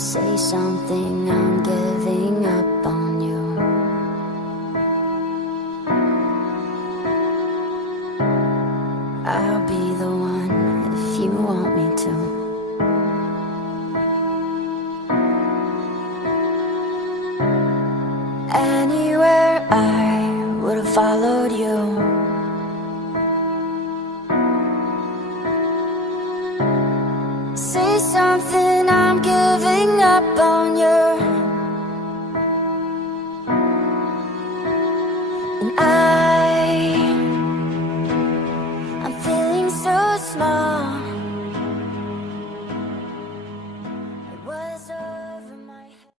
Say something, I'm giving up on you. I'll be the one if you want me to. Anywhere I would have followed you.